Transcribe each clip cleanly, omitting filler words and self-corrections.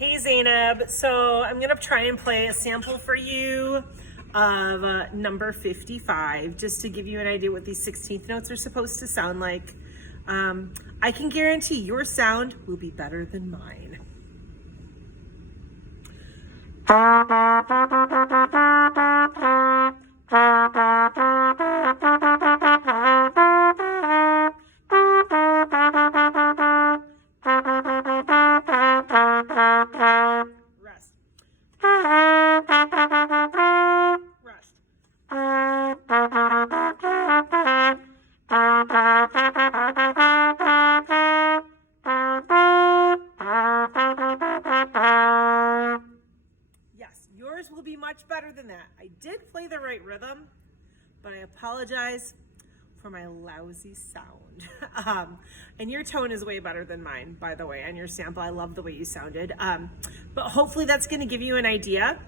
Hey Zainab, so I'm gonna try and play a sample for you of number 55, just to give you an idea what these 16th notes are supposed to sound like. I can guarantee your sound will be better than mine. Rest. Rest. Yes, yours will be much better than that. I did play the right rhythm, but I apologize for my lousy sound. And your tone is way better than mine, by the way, on your sample. I love the way you sounded. But hopefully that's gonna give you an idea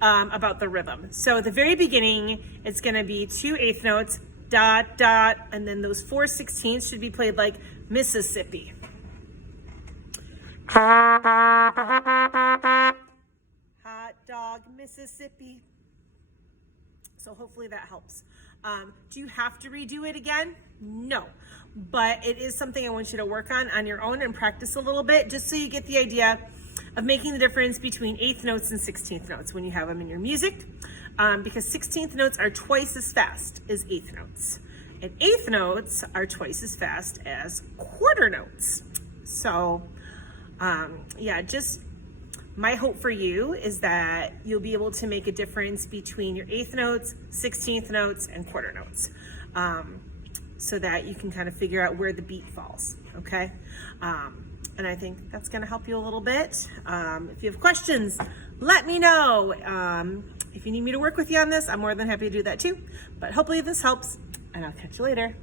about the rhythm. So at the very beginning, it's gonna be 2 eighth notes, dot, dot, and then those 4 16ths should be played like Mississippi. Hot dog, Mississippi. So hopefully that helps. Do you have to redo it again? No, but it is something I want you to work on your own and practice a little bit, just so you get the idea of making the difference between 8th notes and 16th notes when you have them in your music, because 16th notes are twice as fast as 8th notes, and 8th notes are twice as fast as quarter notes. So yeah, just my hope for you is that you'll be able to make a difference between your 8th notes, 16th notes, and quarter notes, so that you can kind of figure out where the beat falls, okay? And I think that's gonna help you a little bit. If you have questions, let me know. If you need me to work with you on this, I'm more than happy to do that too. But hopefully this helps, and I'll catch you later.